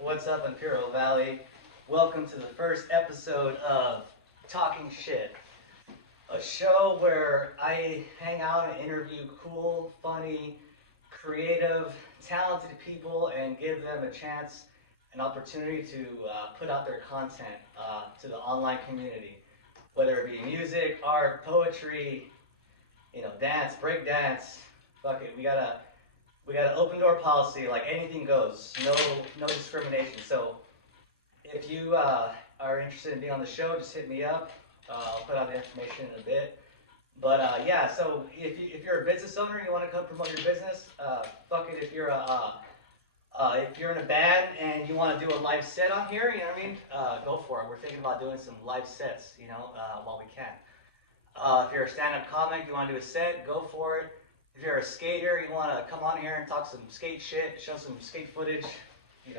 What's up, Imperial Valley? Welcome to the first episode of Talking Shit, a show where I hang out and interview cool, funny, creative, talented people and give them a chance, an opportunity to put out their content to the online community, whether it be music, art, poetry, dance, break dance. Fuck it, we got an open door policy, like anything goes, no discrimination. So if you are interested in being on the show, just hit me up. I'll put out the information in a bit. But yeah, so if you're a business owner, you want to come promote your business, fuck it. If you're in a band and you want to do a live set on here, you know what I mean? Go for it. We're thinking about doing some live sets, while we can. If you're a stand-up comic, you want to do a set, go for it. If you're a skater, you want to come on here and talk some skate shit, show some skate footage,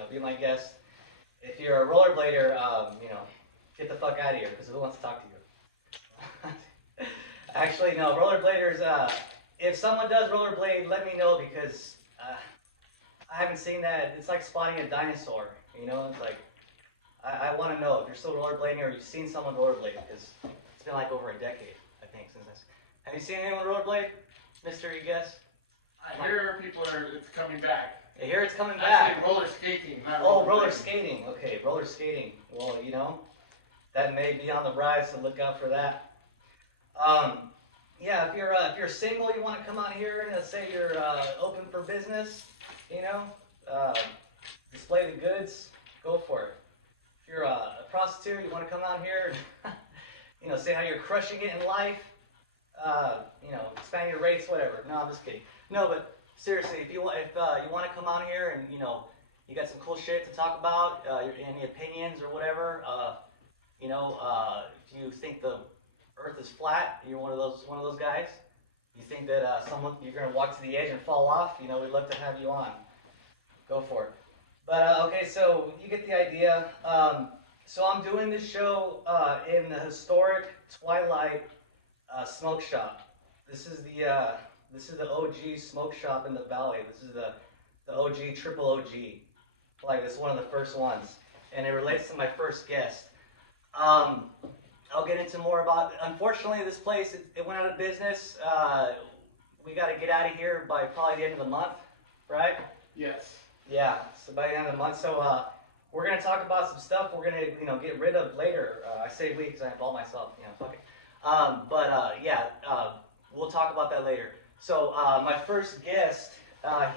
be my guest. If you're a rollerblader, get the fuck out of here, because who wants to talk to you? Actually, no, rollerbladers, if someone does rollerblade, let me know, because I haven't seen that. It's like spotting a dinosaur, It's like, I want to know if you're still rollerblading or you've seen someone rollerblade, because it's been like over a decade, I think, since this. Have you seen anyone rollerblade? Mystery guess? I hear it's coming back. I hear it's coming back. Actually, roller skating, not roller skating. Okay, roller skating. Well, that may be on the rise, so look out for that. Yeah, if you're single, you want to come out here and say you're open for business, display the goods, go for it. If you're a prostitute, you want to come out here and say how you're crushing it in life. Expand your rates, whatever. No, I'm just kidding. No, but seriously, if you want to come on here and you got some cool shit to talk about, any opinions or whatever, if you think the Earth is flat, you're one of those guys. You think that you're gonna walk to the edge and fall off, we'd love to have you on. Go for it. But okay, so you get the idea. So I'm doing this show in the historic Twilight smoke shop. This is the OG smoke shop in the valley. This is the OG, triple OG. Like, this is one of the first ones, and it relates to my first guest. I'll get into more about. Unfortunately, this place it went out of business. We got to get out of here by probably the end of the month, right? Yes. Yeah. So by the end of the month, so we're gonna talk about some stuff we're gonna get rid of later. I say we because I involve myself. Fuck it. We'll talk about that later. So my first guest,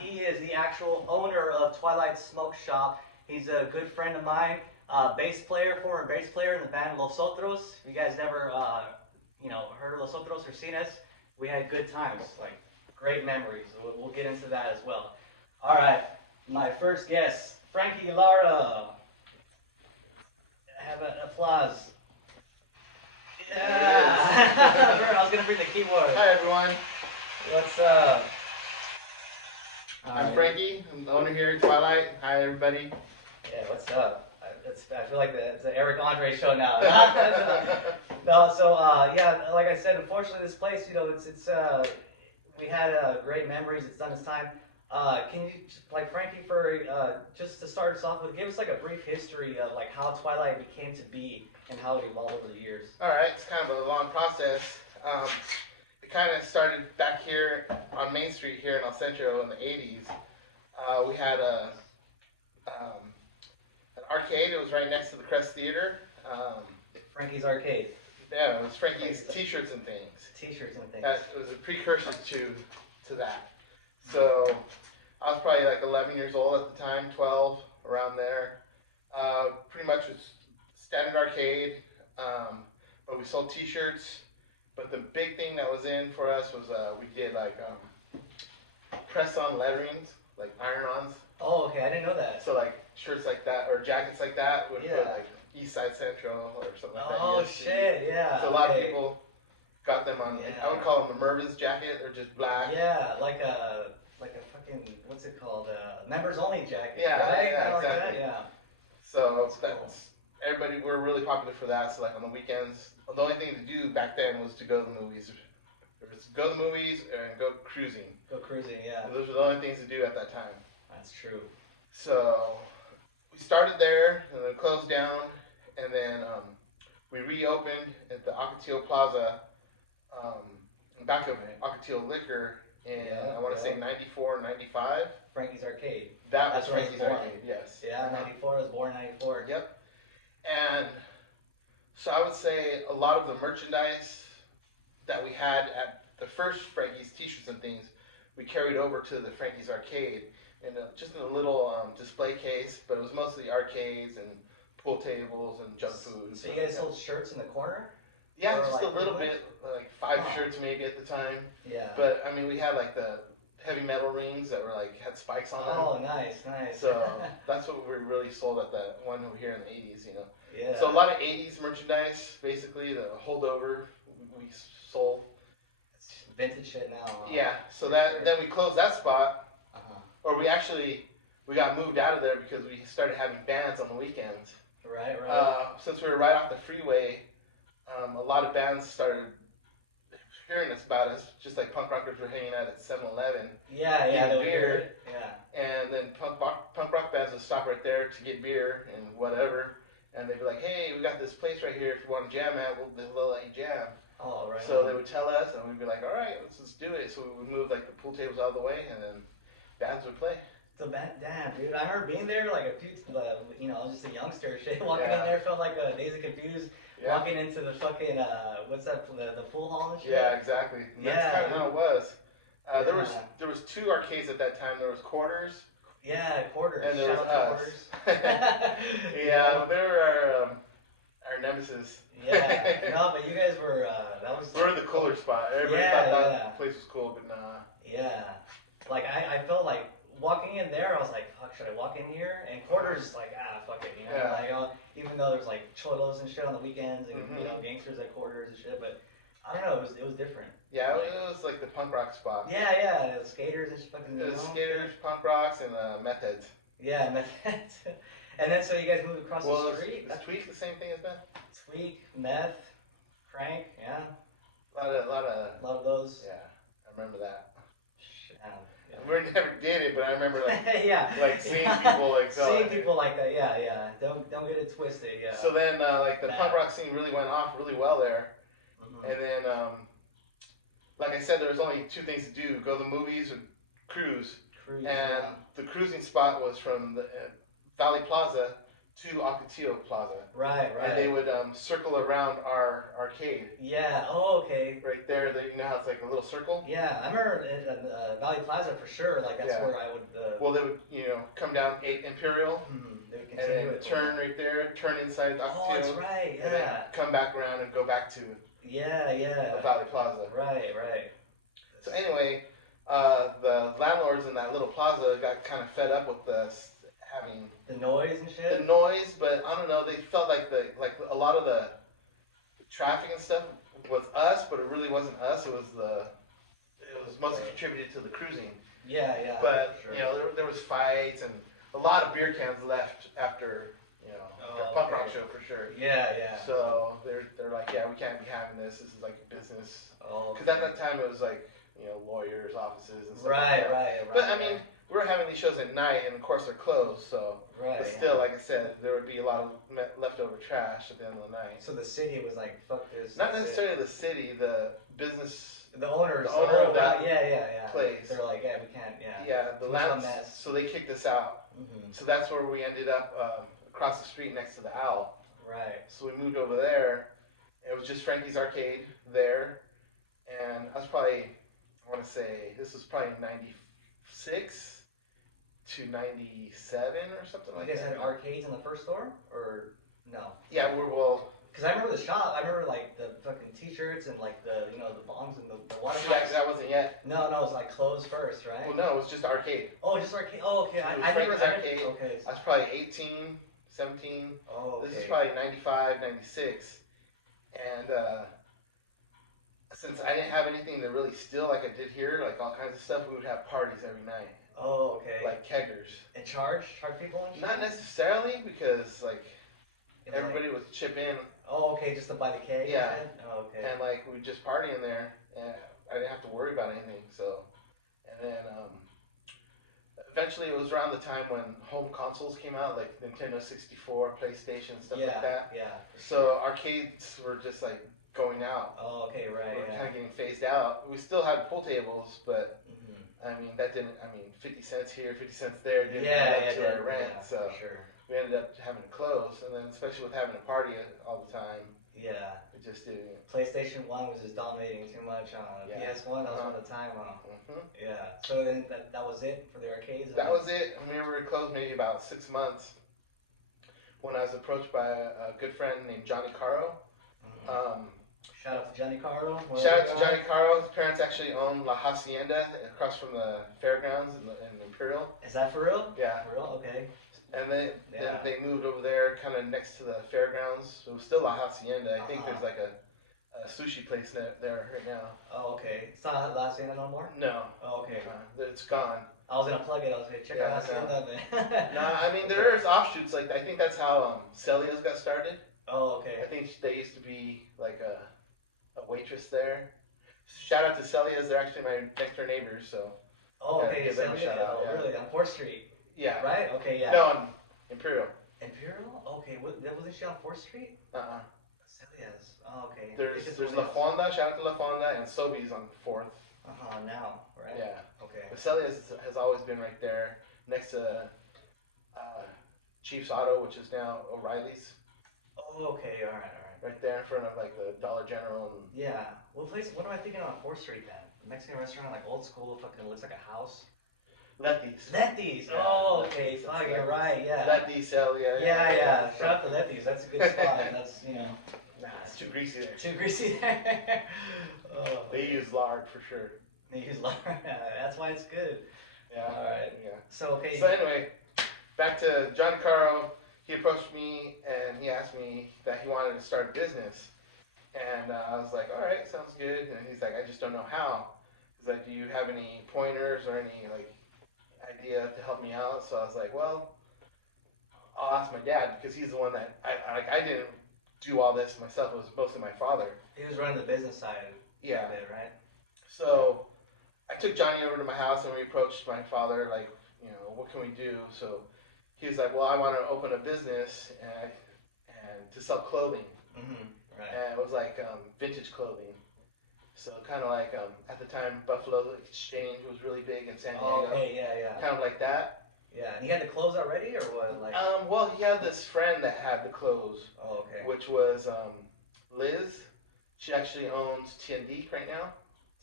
he is the actual owner of Twilight Smoke Shop. He's a good friend of mine, former bass player in the band Los Otros. If you guys never, heard of Los Otros or seen us, we had good times, like great memories. We'll get into that as well. All right, my first guest, Frankie, Lara. Have an applause. Yeah. I was gonna bring the keyboard. Hi everyone. What's up? I'm Frankie. I'm the owner here at Twilight. Hi everybody. Yeah, what's up? I feel like it's an Eric Andre show now. No, so like I said, unfortunately, this place, it's we had great memories. It's done its time. Can you, Frankie, just to start us off with, give us like a brief history of like how Twilight became to be and how it evolved over the years? All right, it's kind of a long process. It kind of started back here on Main Street here in El Centro in the 80s. We had an arcade. It was right next to the Crest Theater. Frankie's Arcade. Yeah, it was Frankie's T-shirts and things. T-shirts and things. It was a precursor to that. So I was probably like 11 years old at the time, 12, around there. Pretty much was standard arcade, but we sold T-shirts. But the big thing that was in for us was we did like press-on letterings, like iron-ons. Oh, okay, I didn't know that. So like shirts like that or jackets like that would put like East Side Central or something like that. Oh shit, yeah. So a lot of people got them on. I would call them a Mervin's jacket. They're just black. Yeah, like a fucking, what's it called? Members only jacket. Yeah, right? yeah, Like exactly. that? Yeah. So that's everybody. We're really popular for that. So like on the weekends, the only thing to do back then was to go to the movies. It was go to the movies and go cruising. Go cruising, yeah. Those were the only things to do at that time. That's true. So we started there and then closed down, and then we reopened at the Ocotillo Plaza, back of Ocotillo Liquor in, I want to say 94, 95. Frankie's Arcade. That was Frankie's Arcade, yes. Yeah, 94. I was born in 94. Yep. And so I would say a lot of the merchandise that we had at the first Frankie's, t-shirts and things, we carried over to the Frankie's Arcade in just in a little display case, but it was mostly arcades and pool tables and junk food. So you guys sold shirts in the corner? Yeah, or just like a little bit, like 5 shirts maybe at the time. Yeah. But I mean, we had like the heavy metal rings that were like had spikes on them. Oh, nice, nice. So that's what we really sold at the one over here in the 80s, you know. Yeah. So a lot of 80s merchandise, basically the holdover we sold. It's vintage shit now. Huh? Yeah. So that then we closed that spot, or we got moved out of there because we started having bands on the weekends. Right, right. Since we were right off the freeway, a lot of bands started hearing us about us, just like punk rockers were hanging out at 7-Eleven. Yeah, yeah, getting beer. Yeah. And then punk rock bands would stop right there to get beer and whatever. And they'd be like, hey, we got this place right here. If you want to jam at, we'll let you jam. Oh, right. So they would tell us, and we'd be like, all right, let's just do it. So we would move like the pool tables out of the way, and then bands would play. So damn, dude, I remember being there like a few, you know, just a youngster shit. Walking in there felt like a Days of Confused. Yeah. Walking into the fucking what's that? The pool hall and shit. Yeah, exactly. And that's kind of how it was. There was 2 arcades at that time. There was Quarters. Yeah, Quarters. And there was Shout out to us. Yeah, they were our nemesis. Yeah, no, but you guys were that was. We were the cooler spot. Everybody thought that place was cool, but nah. Yeah, like I felt like walking in there, I was like, fuck, should I walk in here? And Quarters, like, fuck it, you know, like, even though there's like cholos and shit on the weekends, and you know, gangsters at Quarters and shit, but I don't know, it was different. Yeah, it was like the punk rock spot. Yeah, the skaters and fucking. The skaters, punk rocks, and meth heads. Yeah, meth heads. And then so you guys moved across the street. Is Tweak the same thing as meth? Tweak, meth, crank, yeah. A lot of those. Yeah, I remember that. Yeah. We never did it, but I remember like like seeing people like seeing people like that. Yeah. Don't get it twisted. Yeah. So then like the punk rock scene really went off really well there, and then like I said, there was only 2 things to do: go to the movies or cruise. And the cruising spot was from the Valley Plaza to Ocotillo Plaza. Right. And they would circle around our arcade. Yeah. Oh, okay. Right there, you know how it's like a little circle? Yeah, I remember at Valley Plaza for sure. Like that's where I would. Well, they would, come down 8 Imperial, they would and then turn right there, turn inside the Ocotillo. Oh, that's right. Yeah. And then come back around and go back to the Valley Plaza. Right. So anyway, the landlords in that little plaza got kind of fed up with us having the noise and shit. The noise, but I don't know. They felt like a lot of the traffic and stuff was us, but it really wasn't us. It was mostly contributed to the cruising. Yeah. But there was fights and a lot of beer cans left after the punk rock show for sure. Yeah. So they're like, yeah, we can't be having this. This is like a business. Oh. Because at that time it was like lawyers' offices and stuff. Right. But I mean, we were having these shows at night, and of course they're closed. So, but still, like I said, there would be a lot of leftover trash at the end of the night. So the city was like, fuck this. Not necessarily the city, the business. The owner of that place. They're like, yeah, we can't. The land. So they kicked us out. So that's where we ended up across the street next to the Owl. Right. So we moved over there. It was just Frankie's Arcade there, and I was probably, I want to say, this was probably 96 to 97 or something like that. You guys had arcades in the first store, or no? Yeah, because I remember the shop. I remember like the fucking T-shirts and like the the bongs and the water. That wasn't yet. No, it was like closed first, right? Well, no, it was just arcade. Oh, just arcade. Oh, okay. I think it was arcade. Okay. I was probably 18, 17. Oh, okay. This is probably 95, 96. And since I didn't have anything to really steal like I did here, like all kinds of stuff, we would have parties every night. Oh, okay. Like keggers. And charge people and shit? Not necessarily, because like everybody would chip in. Oh, okay, just to buy the keg? Yeah. Oh, okay. And like we'd just party in there, and I didn't have to worry about anything. So, and then eventually it was around the time when home consoles came out, like Nintendo 64, PlayStation, stuff like that. Yeah. So arcades were just like going out. Oh, okay, right. We're kind of getting phased out. We still had pool tables, but I mean that didn't. I mean 50 cents here, 50 cents there didn't add up to our rent. So sure. we ended up having to close, and then especially with having a party all the time. Yeah. It just didn't. PlayStation 1 was just dominating too much on PS1. That was one of the time on. Yeah. So then that was it for the arcades? That was it. I remember it closed maybe about 6 months when I was approached by a good friend named Johnny Caro. Shout out to Johnny Caro. Shout out to Johnny Caro. His parents actually own La Hacienda across from the fairgrounds in Imperial. Is that for real? Yeah. For real? Okay. And they moved over there kind of next to the fairgrounds. It was still La Hacienda. I think there's like a sushi place there right now. Oh, okay. It's not La Hacienda no more? No. Oh, okay. It's gone. I was going to plug it. I was going to check out La Hacienda. No, I mean, there's offshoots. Like I think that's how Celia's got started. Oh, okay. I think they used to be like a waitress there. Shout out to Celia's. They're actually my next door neighbors, so. Oh, okay. Give them a shout out, yeah. Really? On 4th Street? Yeah. Right? Okay, yeah. No, on Imperial. Imperial? Okay. Wasn't she on 4th Street? Celia's. Oh, okay. There's La Fonda. Shout out to La Fonda, and Sobeys on 4th. Now, right? Yeah. Okay. But Celia's has always been right there, next to Chief's Auto, which is now O'Reilly's. Oh, okay. All right. Right there in front of like the Dollar General. Yeah. What am I thinking on 4th Street then? Mexican restaurant, like old school, fucking looks like a house. Letty's. Yeah, oh, okay. Fuck, you're right. Yeah. Letty's, Celia. Yeah. Shout out to Letty's. That's a good spot. That's Nah, it's too greasy there. Too greasy there. Oh, they use lard for sure. They use lard. That's why it's good. Yeah. All right. Yeah. So okay. So anyway, back to John Caro. He approached me and he asked me that he wanted to start a business. And I was like, all right, sounds good. And he's like, I just don't know how. He's like, do you have any pointers or any like idea to help me out? So I was like, well, I'll ask my dad because he's the one that I didn't do all this myself. It was mostly my father. He was running the business side of it, right? So I took Johnny over to my house and we approached my father like, what can we do? So he was like, well, I want to open a business and to sell clothing. Right. And it was like vintage clothing. So kind of like at the time Buffalo Exchange was really big in San Diego. Oh, okay, yeah. Kind of like that. Yeah, and he had the clothes already, or what? Like. Well, he had this friend that had the clothes. Oh, okay. Which was Liz. She actually owns TND right now.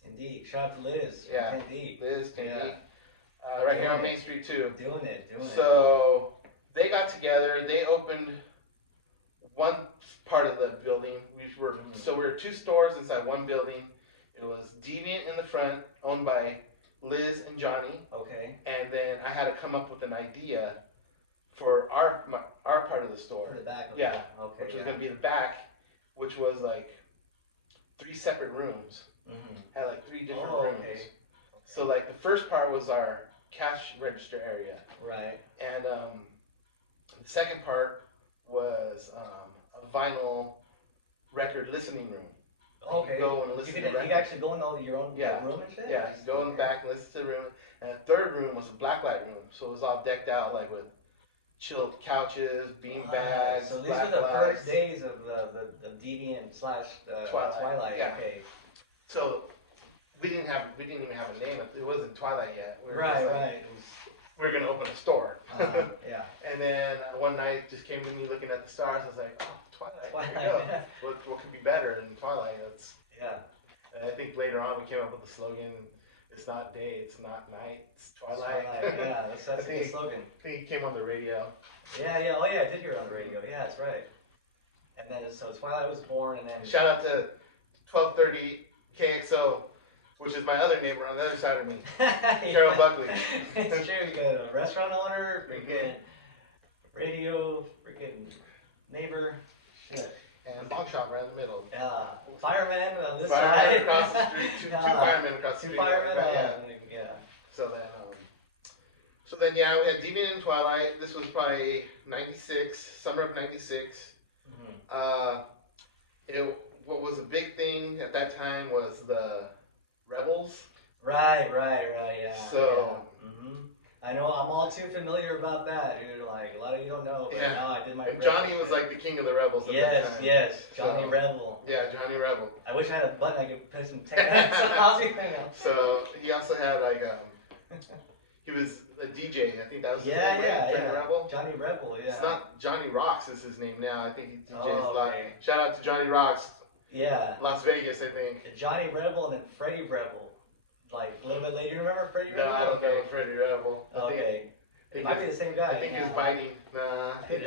Indeed. Shout out to Liz. Yeah. Indeed. Liz, TND. Yeah. Right here on Main Street too. Doing it. So they got together. They opened one part of the building. So we were two stores inside one building. It was Deviant in the front, owned by Liz and Johnny. Okay. And then I had to come up with an idea for our part of the store. For the back. Yeah. Okay. Which was going to be the back, which was like 3 separate rooms. Had like 3 different rooms. Okay. So like the first part was our cash register area. Right. And the second part was a vinyl record listening room. Okay. You go and listen to records. You actually go in your own room and shit? Yeah, you go in the back and listen to the room. And the third room was a blacklight room. So it was all decked out like with chilled couches, bean bags, so these were the first days of the Deviant / Twilight. Yeah. Okay. So we didn't even have a name. It wasn't Twilight yet. We were Right. We were gonna open a store. Yeah. And then one night just came to me looking at the stars. I was like, oh, Twilight. Here we go. What could be better than Twilight? Yeah. And I think later on we came up with the slogan. It's not day, it's not night, it's twilight. Yeah, that's a good slogan. I think it came on the radio. Yeah. Oh yeah, I did hear it on the radio. Yeah, that's right. And then so Twilight was born, and then shout out to 1230 KXO, which is my other neighbor on the other side of me, Carol Buckley. It's true. You got a restaurant owner, freaking radio, freaking neighbor, shit. And ball shop right in the middle. Fireman on this fireman side. Across the street. Two firemen across the street. Two firemen. Yeah. So then, yeah, we had Deviant and Twilight. This was probably summer of '96. What was a big thing at that time was the Rebels. Right, yeah. So I know I'm all too familiar about that, dude. Like a lot of you don't know, but now I did my. And Johnny was like the king of the rebels at that time. Yes, Johnny Rebel. Yeah, Johnny Rebel. I wish I had a button I could press and take that. So he also had like he was a DJ. I think that was his name, right? Johnny Rebel. Johnny Rebel, yeah. It's not Johnny Rocks is his name now. I think he DJs Oh, a lot. okay. Shout out to Johnny Rocks. Yeah. Las Vegas, I think. Johnny Rebel and then Freddie Rebel. Like a little bit later. You remember Freddie Rebel? No, I don't know Freddie Rebel. Okay. It might be the same guy. I think he was biting. Nah. I think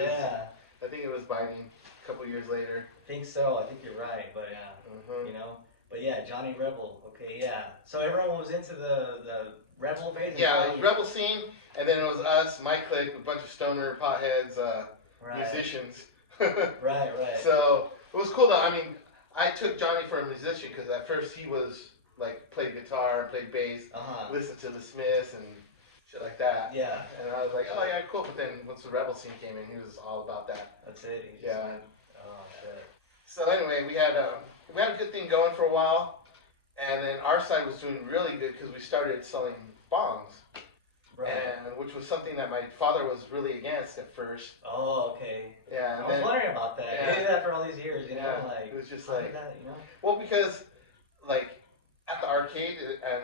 it was biting a couple years later. I think so. I think you're right. But yeah. Mm-hmm. You know? But yeah, Johnny Rebel. Okay, yeah. So everyone was into the Rebel phase? Yeah, it was Rebel scene, and then it was us, my clique, a bunch of stoner, potheads, musicians. Right. So it was cool though. I mean, I took Johnny for a musician because at first he was like played guitar, played bass, listened to the Smiths and shit like that. Yeah. And I was like, oh yeah, cool. But then once the Rebel scene came in, he was all about that. That's it. Yeah. Oh shit. So anyway, we had a good thing going for a while, and then our side was doing really good because we started selling bongs. Right. And which was something that my father was really against at first. Oh, okay. Yeah. I was wondering about that. Yeah. He did that for all these years, you know, like it was just like that, you know. Well, because like at the arcade and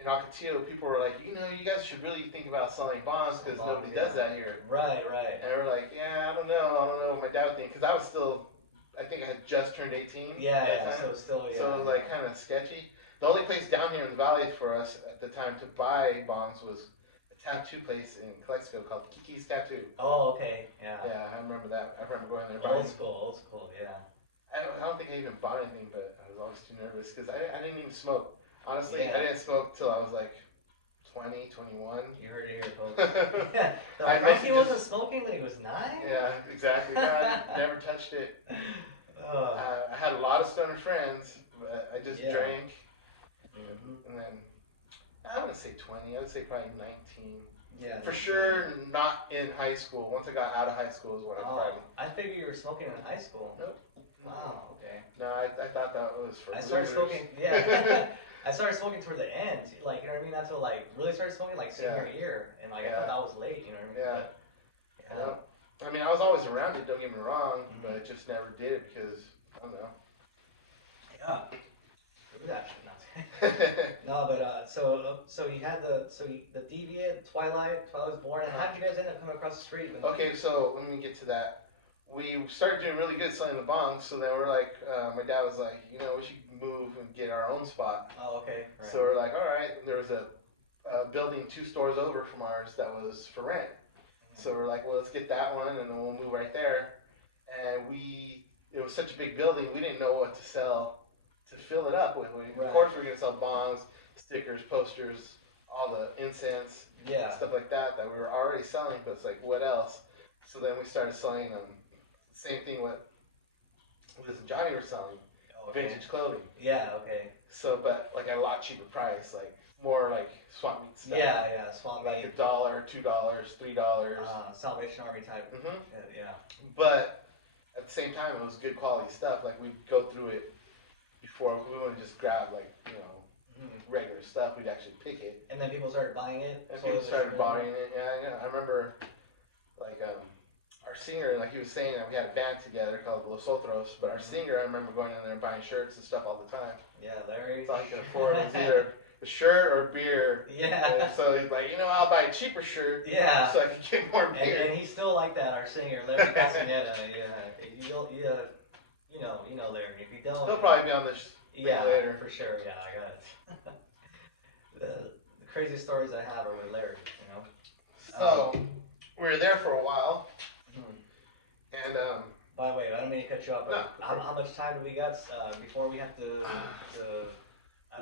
in Ocotillo, people were like, you know, you guys should really think about selling bonds because nobody does that here. Right. And we're like, yeah, I don't know what my dad would think because I was still, I think I had just turned 18. Yeah. So still, yeah. So it was like kind of sketchy. The only place down here in the valley for us at the time to buy bongs was a tattoo place in Calexico called Kiki's Tattoo. Oh, okay. Yeah. Yeah, I remember that. I remember going there. Old school, yeah. I don't think I even bought anything, but I was always too nervous because I didn't even smoke. Honestly, Yeah. I didn't smoke till I was like 20, 21. You heard it here, folks. Yeah. I Frankie mostly wasn't smoking when he was 9? Yeah, exactly. Never touched it. I had a lot of stoner friends, but I just drank. And then, I wouldn't say 20, I would say probably 19. Yeah. For sure, not in high school. Once I got out of high school is when I probably... I figured you were smoking in high school. Nope. Wow, okay. No, I thought that was for I started losers. smoking, yeah. I started smoking toward the end, like, you know what I mean? That's what, like, really started smoking, like, senior year. And, like, I thought that was late, you know what I mean? Yeah. I mean, I was always around it, don't get me wrong, but I just never did it because, I don't know. Yeah. Look at that shit. No, but so you had the Deviant, Twilight was born, and how did you guys end up coming across the street? Okay, so let me get to that. We started doing really good selling the bongs, so then we're like, my dad was like, you know, we should move and get our own spot. Oh, okay. Right. So we're like, all right. There was a building 2 stores over from ours that was for rent. So we're like, well, let's get that one, and then we'll move right there. And it was such a big building, we didn't know what to sell to fill it up with. Of course, we were gonna sell bongs, stickers, posters, all the incense, stuff like that we were already selling. But it's like, what else? So then we started selling same thing what Liz and Johnny were selling, vintage clothing. Yeah. Okay. So, but like at a lot cheaper price, like more like swap meet stuff. Yeah, swap meet. Like $1, $2, $3. Salvation Army type. Mm-hmm. Yeah. But at the same time, it was good quality stuff. Like we'd go through it before. We wouldn't just grab like regular stuff. We'd actually pick it. And then people started buying it. And people started buying it. Yeah. I remember like our singer, like he was saying that we had a band together called Los Otros. But our singer, I remember going in there and buying shirts and stuff all the time. Yeah, Larry. So I could afford it. It was either the shirt or beer. Yeah. And so he's like, I'll buy a cheaper shirt. Yeah. So I can get more beer. And he's still like that, our singer, Larry Castaneda. You know Larry. If you don't, he'll probably be on this later. For sure. Yeah, I got it. the craziest stories I have are with Larry. You know. So we were there for a while, and by the way, I don't mean to cut you off. But no, how much time do we got before we have to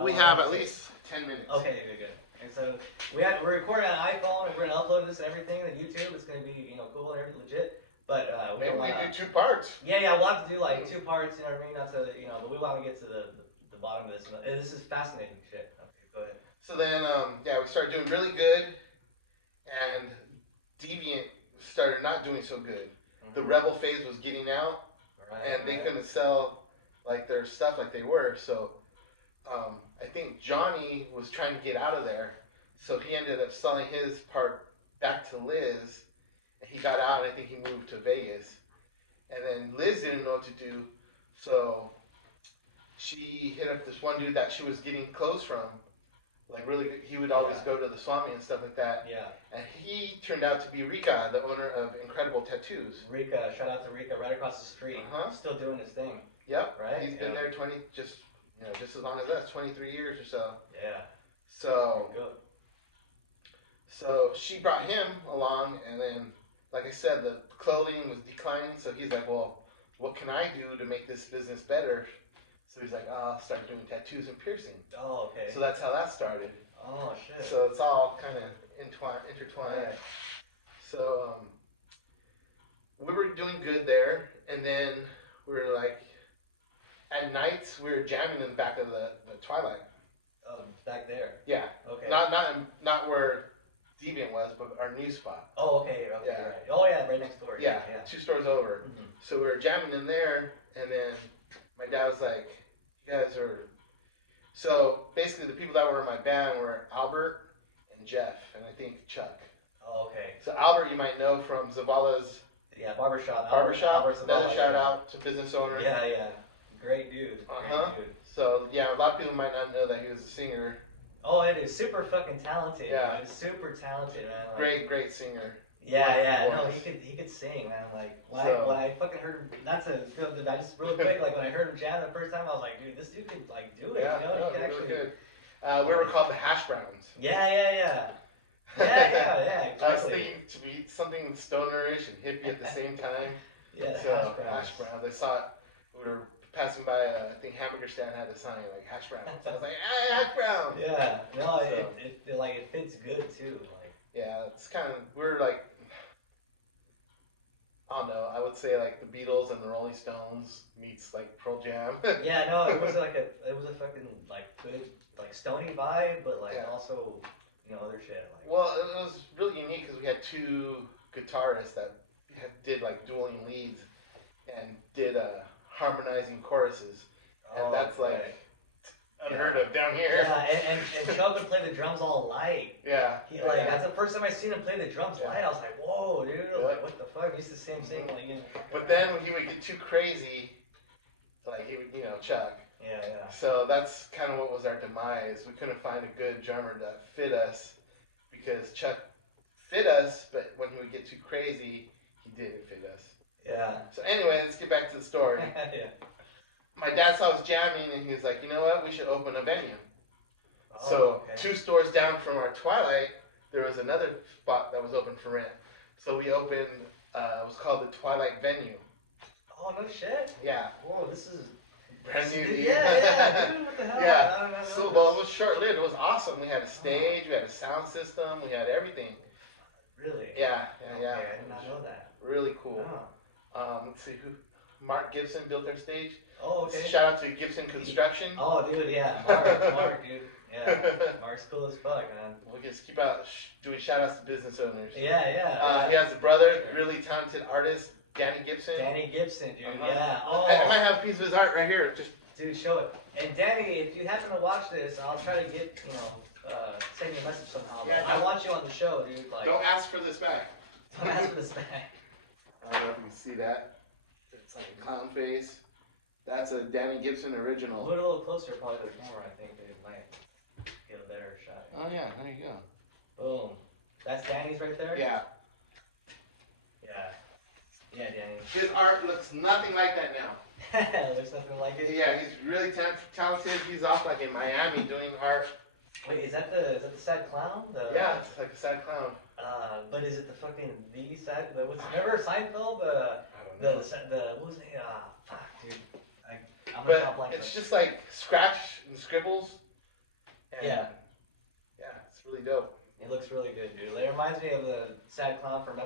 we have at least 10 minutes. Okay, good. And so we're recording on an iPhone, and we're gonna upload this and everything to YouTube. It's gonna be cool and everything legit. But maybe we do 2 parts. Yeah, we'll have to do like 2 parts. You know what I mean? Not to but we want to get to the bottom of this. And this is fascinating shit. Okay, go ahead. So then we started doing really good, and Deviant started not doing so good. The Rebel phase was getting out, and they couldn't sell like their stuff like they were. So I think Johnny was trying to get out of there, So he ended up selling his part back to Liz, and he got out, and I think he moved to Vegas. And then Liz didn't know what to do, so she hit up this one dude that she was getting clothes from. Like, really good. He would always go to the Swami and stuff like that. Yeah. And he turned out to be Rika, the owner of Incredible Tattoos. Rika, shout out to Rika, right across the street. Still doing his thing. Yep. Right? He's been there just as long as us, 23 years or so. Yeah. So, good. So she brought him along, and then, like I said, the clothing was declining, so he's like, well, what can I do to make this business better? So he's like, I'll start doing tattoos and piercing. Oh, okay. So that's how that started. Oh, shit. So it's all kind of intertwined. Right. So we were doing good there, and then we were like, at nights we were jamming in the back of the Twilight. Back there. Yeah. Okay. Not where Deviant was, but our new spot. Oh, okay. Yeah. Right. Oh, yeah, right next door. Yeah, 2 stores over. Mm-hmm. So we were jamming in there, and then my dad was like, you guys are... So basically the people that were in my band were Albert and Jeff, and I think Chuck. Oh, okay. So Albert you might know from Zavala's Barbershop. Albert's another shout out to business owner. Yeah. Great dude. Great dude. So yeah, a lot of people might not know that he was a singer. Oh, and he's super fucking talented. Yeah. He's super talented, man. Like, Great singer. Yeah. No, he could sing, man. Like when I fucking heard him, I just real quick, like when I heard him jam the first time, I was like, dude, this dude could like do it. Yeah, you know, no, he could actually. really good. We were called the Hash Browns. Yeah. I Exactly. was thinking to be something stonerish and hippie at the same time. Yeah, So Hash Browns. I saw it. We were passing by. I think Hamburger Stand had a sign like Hash Browns. So I was like, hey, Hash Browns. Yeah. No, So, it fits good too. Like. Yeah, it's kind of we're like. I don't know. I would say like the Beatles and the Rolling Stones meets like Pearl Jam. Yeah, no, it was a fucking like good like stony vibe, but like also other shit. Like. Well, it was really unique because we had 2 guitarists that did like dueling leads and did harmonizing choruses, and that's like unheard of down here. Yeah, and Chuck would play the drums all light. Yeah. That's the first time I seen him play the drums light. I was like, whoa, dude! Like, what the fuck? He's the same thing, like. But then when he would get too crazy, like he would, Chuck. Yeah. So that's kind of what was our demise. We couldn't find a good drummer that fit us because Chuck fit us, but when he would get too crazy, he didn't fit us. Yeah. So anyway, let's get back to the story. Yeah. My dad saw us jamming, and he was like, you know what? We should open a venue. Oh, So okay. 2 stores down from our Twilight, there was another spot that was open for rent. So we opened, it was called the Twilight Venue. Oh, no shit? Yeah. Whoa, this is... Brand new. Yeah, dude, what the hell? Yeah. I don't know. So, well, it was short-lived. It was awesome. We had a stage, we had a sound system, we had everything. Really? Yeah. Okay, I did not know that. Really cool. Oh. Let's see, Mark Gibson built our stage. Oh, okay. Shout out to Gibson Construction. Oh, dude, yeah. Mark, dude. Yeah. Mark's cool as fuck, man. We'll just keep out doing shout outs to business owners. Yeah. He has a brother, really talented artist, Danny Gibson. Danny Gibson, dude. Yeah. Oh. I might have a piece of his art right here. Just dude, show it. And Danny, if you happen to watch this, I'll try to get send you a message somehow. Yeah, I want you on the show, dude. Like, don't ask for this back. Don't ask for this back. I don't know if you can see that. It's like a clown face. That's a Danny Gibson original. Put it a little closer, probably the camera. I think it might get a better shot. Oh yeah, there you go. Boom. That's Danny's right there. Yeah. Yeah, Danny. His art looks nothing like that now. There's nothing like it. Yeah, he's really talented. He's off like in Miami doing art. Wait, is that the sad clown? Yeah, it's like a sad clown. But is it the fucking the sad? Remember Seinfeld? I don't know. What was it? Fuck, dude. I'm But it's just like scratch and scribbles. And yeah, it's really dope. it looks really good, dude. It reminds me of the sad clown from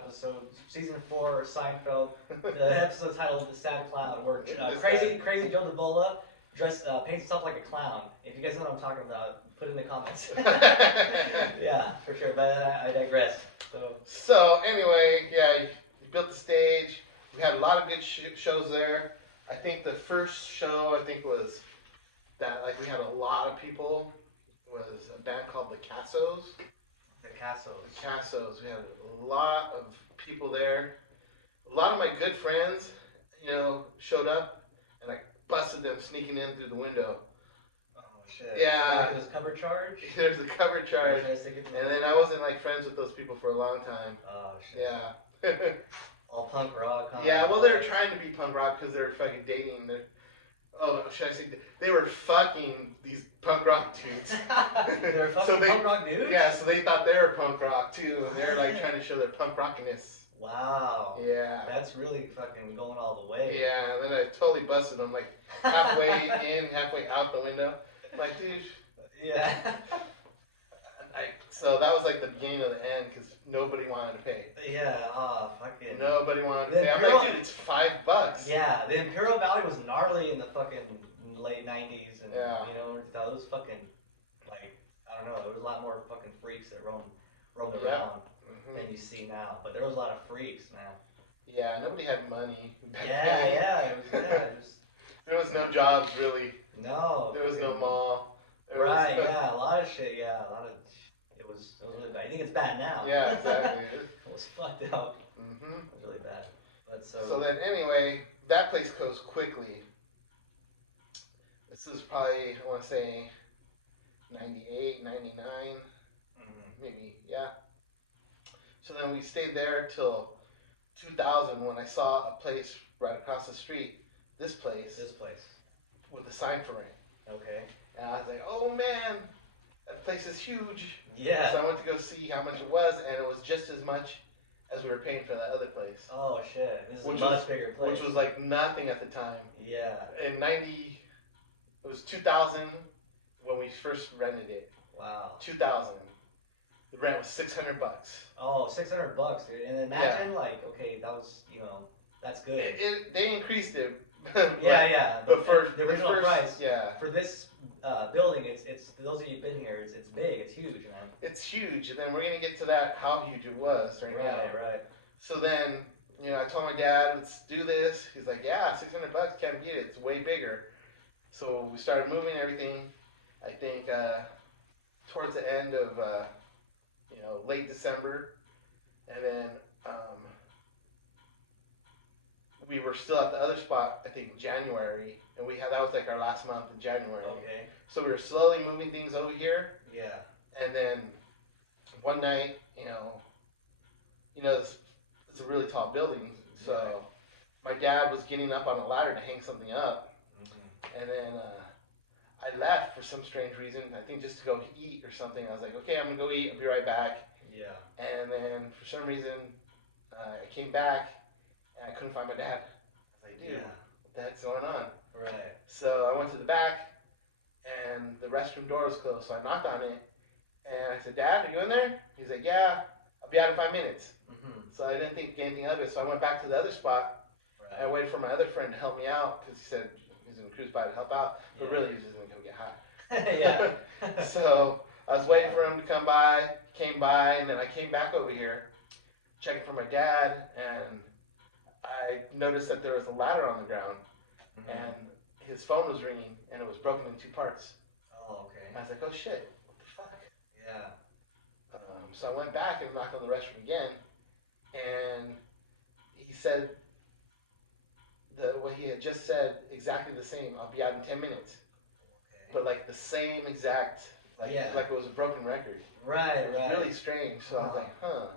season 4 Seinfeld. The episode titled "The Sad Clown," where crazy Joe DeBola paints himself like a clown. If you guys know what I'm talking about, put it in the comments. Yeah, for sure. But I digress. So anyway, yeah, we built the stage. We had a lot of good shows there. I think the first show was that like we had a lot of people. Was a band called the Cassos. The Cassos. The Cassos. We had a lot of people there. A lot of my good friends, showed up, and I busted them sneaking in through the window. Oh shit. Yeah. There's cover charge. There's the cover charge, and then I wasn't like friends with those people for a long time. Oh shit. Yeah. All punk rock. Yeah. Well, they were trying to be punk rock because they were fucking dating. Should I say they were fucking these punk rock dudes. They were fucking punk rock dudes? Yeah, so they thought they were punk rock too, and they're like trying to show their punk rockiness. Wow. Yeah. That's really fucking going all the way. Yeah, and then I totally busted them, like halfway in, halfway out the window. Like, dude. Yeah. So that was like the beginning of the end because nobody wanted to pay. Yeah, fucking. Nobody wanted to pay. I'm like, dude, it's $5. Yeah, the Imperial Valley was gnarly in the fucking late 90s, and Yeah. it was fucking, like, I don't know, there was a lot more fucking freaks that roamed Yeah. around than you see now, but there was a lot of freaks, man. Yeah, nobody had money back Yeah, then. it was There was no jobs really. no. There was no mall. There Right, was, yeah, a lot of shit, yeah, it was really bad. I think it's bad now. Yeah, exactly. It was fucked up. Mm-hmm. It was really bad. But So then anyway, that place closed quickly. This is probably, I want to say, 98, 99, maybe, yeah. So then we stayed there till 2000 when I saw a place right across the street, this place, with a sign for rent. Okay. And I was like, oh man, that place is huge. Yeah. So I went to go see how much it was, and it was just as much as we were paying for that other place. Oh shit, this is a much bigger place. Which was like nothing at the time. Yeah. It was 2000 when we first rented it. Wow. 2000. The rent was $600. Oh, $600, dude. And imagine, okay, that was, that's good. They increased it. Yeah. But for the original price. Yeah. For this building, it's those of you who've been here, it's big, it's huge, man. It's huge, and then we're gonna get to that how huge it was right now. Right. So then, I told my dad, let's do this. He's like, yeah, $600, can't beat it. It's way bigger. So we started moving everything. I think towards the end of late December, and then we were still at the other spot. I think January, and that was like our last month in January. Okay. So we were slowly moving things over here. Yeah. And then one night, it's a really tall building, so my dad was getting up on a ladder to hang something up, and then I left for some strange reason. I think just to go eat or something. I was like, okay, I'm gonna go eat. I'll be right back. Yeah. And then for some reason, I came back and I couldn't find my dad. I was like, dude, what the heck's going on? Right. So I went to the back, and the restroom door was closed. So I knocked on it, and I said, Dad, are you in there? He's like, yeah, I'll be out in 5 minutes. So I didn't think anything of it. So I went back to the other spot. Right. I waited for my other friend to help me out because he said he was going to cruise by to help out. But really, he was just going to go get high. Yeah. So I was waiting for him to come by, came by, and then I came back over here checking for my dad, and I noticed that there was a ladder on the ground, and his phone was ringing, and it was broken in 2 parts. Oh, okay. And I was like, oh shit, what the fuck? Yeah. So I went back and knocked on the restroom again, and he said what he had just said, exactly the same. I'll be out in 10 minutes. Okay. But like the same exact, like it was a broken record. Right. It was really strange. So I was like, huh.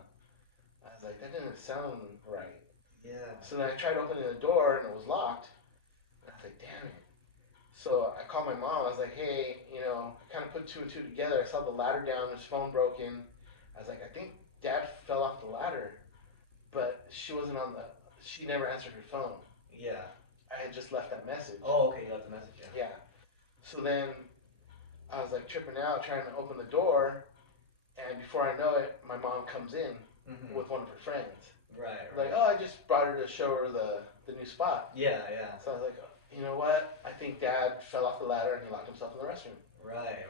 I was like, that didn't sound right. Yeah. So then I tried opening the door and it was locked. And I was like, damn it. So I called my mom. I was like, hey, I kind of put 2 and 2 together. I saw the ladder down. His phone broken. I was like, I think Dad fell off the ladder, but she never answered her phone. Yeah. I had just left that message. Oh, okay, you left the message, Yeah. So then I was like tripping out, trying to open the door, and before I know it, my mom comes in with one of her friends. Right. Like, oh, I just brought her to show her the new spot. Yeah. So I was like, you know what? I think Dad fell off the ladder and he locked himself in the restroom. Right.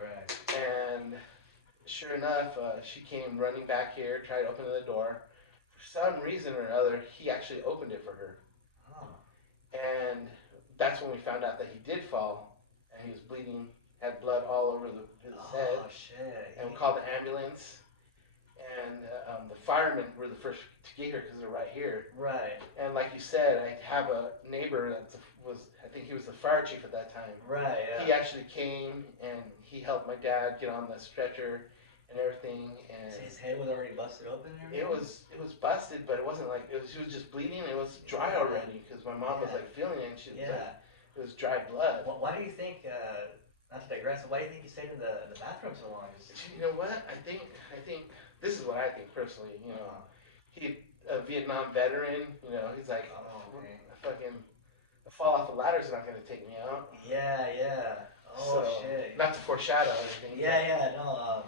And sure enough, she came running back here, tried opening the door. For some reason or another, he actually opened it for her. Oh. And that's when we found out that he did fall, and he was bleeding, had blood all over his head. Oh, shit. And we called the ambulance, and the firemen were the first to get here because they're right here. Right. And like you said, I have a neighbor that I think he was the fire chief at that time. Right. Yeah. He actually came and he helped my dad get on the stretcher and everything. And so his head was already busted open. It was busted, but it wasn't like he was just bleeding. It was dry already because my mom was like feeling it. And she was like, it was dry blood. Well, why do you think? Not to digress. Why do you think he stayed in the bathroom so long? You know what? I think this is what I think personally. You know, he a Vietnam veteran. You know, he's like, fucking fall off the ladder is not gonna take me out. Yeah, yeah. Oh so, shit. Not to foreshadow anything. Yeah, no.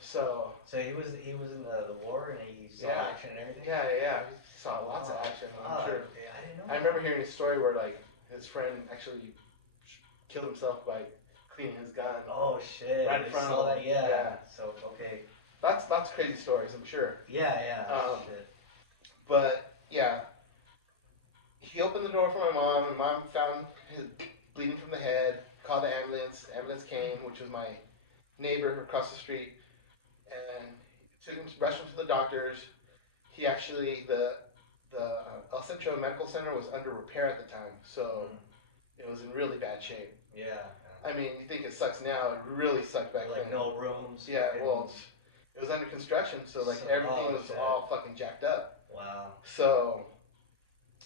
So he was in the war and he saw action and everything. Yeah. He saw lots of action. I'm sure. Okay, I didn't know. I remember hearing a story where like his friend actually killed himself by cleaning his gun. Oh shit! Right in front of him. Yeah. So okay. Lots of crazy stories, I'm sure. Yeah. Shit. But yeah, he opened the door for my mom, and mom found his bleeding from the head. Called the ambulance. The ambulance came, which was my neighbor across the street, and took him, rushed him to the doctors. He actually the El Centro Medical Center was under repair at the time, so it was in really bad shape. Yeah. I mean, you think it sucks now? It really sucked back then. Like no rooms. Yeah, well, it was under construction, so like everything was all fucking jacked up. Wow. So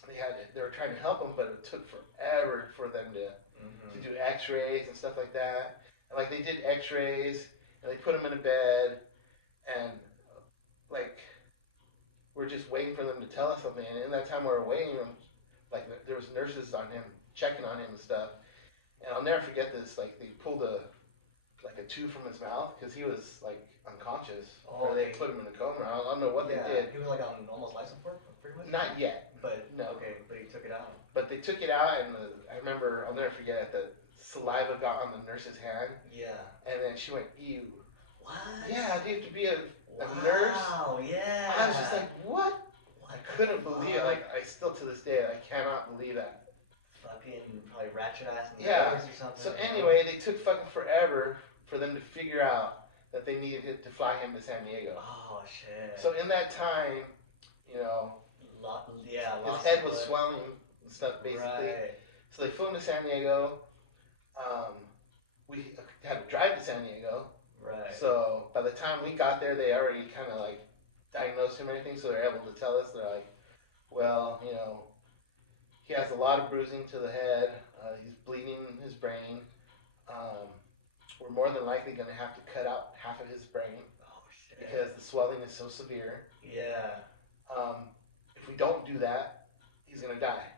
they were trying to help him, but it took forever for them to do X-rays and stuff like that. And like they did X-rays, and they put him in a bed, and like we're just waiting for them to tell us something. And in that time we were waiting, like there was nurses on him checking on him and stuff. And I'll never forget this. Like they pulled a tube from his mouth because he was like unconscious. Oh, or they put him in a coma. I don't know what they did. He was like on almost life support, pretty much. Not yet. But no. Okay, but he took it out. But they took it out, and I remember, I'll never forget it, the saliva got on the nurse's hand. Yeah. And then she went, ew. What? Yeah, do you have to be a nurse? Wow, yeah. I was just like, what? I couldn't believe it. Like, I still to this day, I cannot believe that. Fucking probably ratchet ass yeah. Or something. So anyway, they took fucking forever for them to figure out that they needed to fly him to San Diego. Oh, shit. So in that time, you know, his head was swelling and stuff, basically. Right. So they flew him to San Diego. We had to drive to San Diego. Right. So by the time we got there, they already kind of like diagnosed him and everything. So they're able to tell us, they're like, well, you know, he has a lot of bruising to the head. He's bleeding his brain. We're more than likely going to have to cut out half of his brain. Oh, shit. Because the swelling is so severe. Yeah. If we don't do that, he's going to die.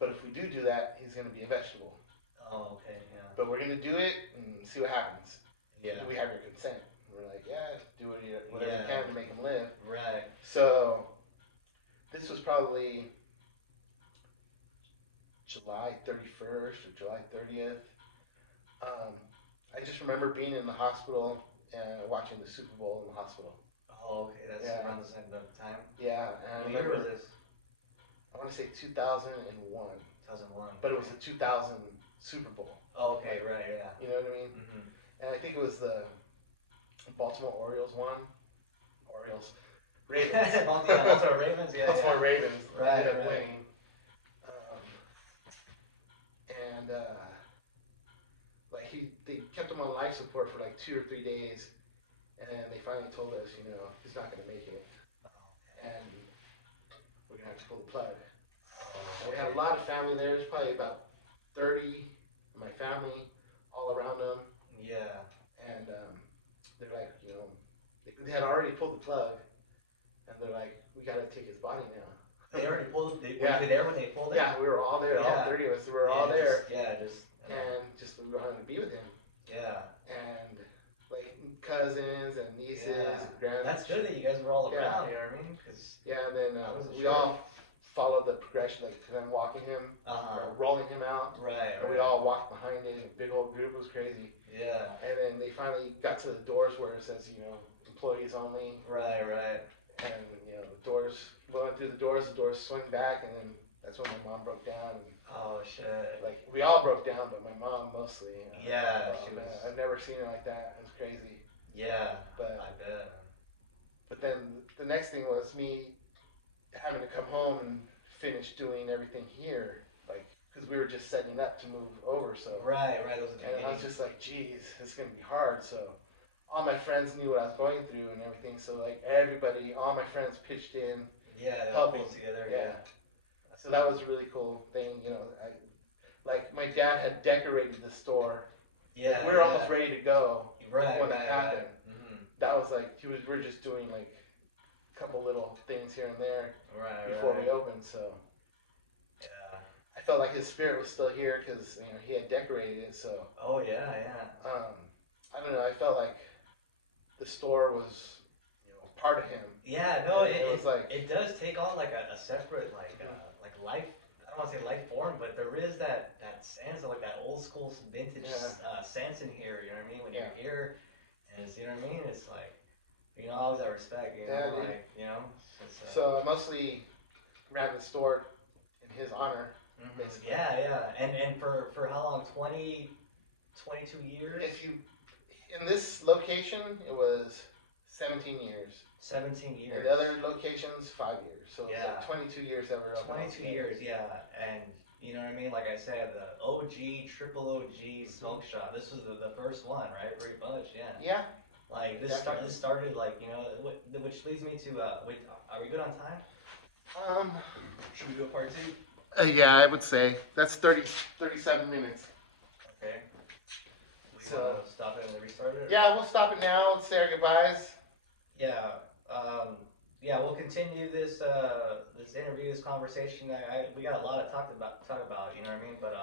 But if we do that, he's going to be a vegetable. Oh, okay, yeah. But we're going to do it and see what happens. Yeah. Do we have your consent? We're like, yeah, do whatever you can to make him live. Right. So this was probably July 31st or July 30th. I just remember being in the hospital and watching the Super Bowl in the hospital. Oh, okay, that's around the same time? Yeah. And what year was this? I want to say 2001. 2001. But it was the 2000 Super Bowl. Oh, okay, right, yeah. You know what I mean? Mm-hmm. And I think it was the Baltimore Orioles won. Ravens. Baltimore Ravens, yeah. Baltimore Ravens. Right, ended up winning. They kept him on life support for like 2 or 3 days, and they finally told us, you know, he's not going to make it, and we're going to have to pull the plug. And we had a lot of family there. There's probably about 30 of my family all around them. Yeah. And they're like, you know, they had already pulled the plug, and they're like, we got to take his body now. They already pulled it? Were you there when they pulled it? Yeah, we were all there. All 30 of us. We were all there. And just we wanted to be with him. Yeah. And like cousins and nieces and grandmas. That's good that you guys were all around, you know what I mean? And then we all followed the progression, like them walking him, rolling him out. Right. And we all walked behind it in a big old group. It was crazy. Yeah. And then they finally got to the doors where it says, you know, employees only. Right. And, you know, the doors, going through the doors swing back, and then that's when my mom broke down. And, oh, shit. Like, we all broke down, but my mom mostly. Yeah, she was... I've never seen her like that. It was crazy. Yeah, but I bet. But then the next thing was me having to come home and finish doing everything here, like because we were just setting up to move over. So Right. Those are the and I was beginnings. just like, geez, it's gonna be hard. So all my friends knew what I was going through and everything. So like everybody, all my friends pitched in, Yeah, they all helping pulled together. Yeah. Yeah. So that was a really cool thing. You know, like my dad had decorated the store. Yeah. We were almost ready to go Right. when that happened. Mm-hmm. That was like we're just doing like a couple little things here and there Right. before we opened. So Yeah. I felt like his spirit was still here because he had decorated it. So Oh yeah. I don't know. I felt like the store was part of him. Yeah. No, it was like it does take on like a separate like life. I don't want to say life form, but there is that sense of like that old school vintage sense in here. You know what I mean? When you're here, and it's, you know what I mean? It's like always that respect. So I mostly ran the store in his honor. Mm-hmm. Yeah. And for how long? 22 years? If you in this location, it was 17 years. 17 years. And the other locations, 5 years. So it's like 22 years that we're open. 22 years, yeah. And you know what I mean? Like I said, the OG, triple OG smoke shop. This was the first one, right? Pretty much, yeah. Yeah. Like this started like which leads me to wait. Are we good on time? Should we do a part 2? Yeah, I would say that's 37 minutes. Okay. So stop it and restart it. Yeah, we'll stop it now. Let's say our goodbyes. Yeah. We'll continue this this interview, this conversation. We got a lot to talk about. You know what I mean? But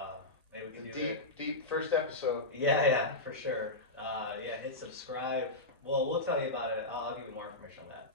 maybe we can do deep first episode. Yeah, for sure. Hit subscribe. Well, we'll tell you about it. I'll give you more information on that.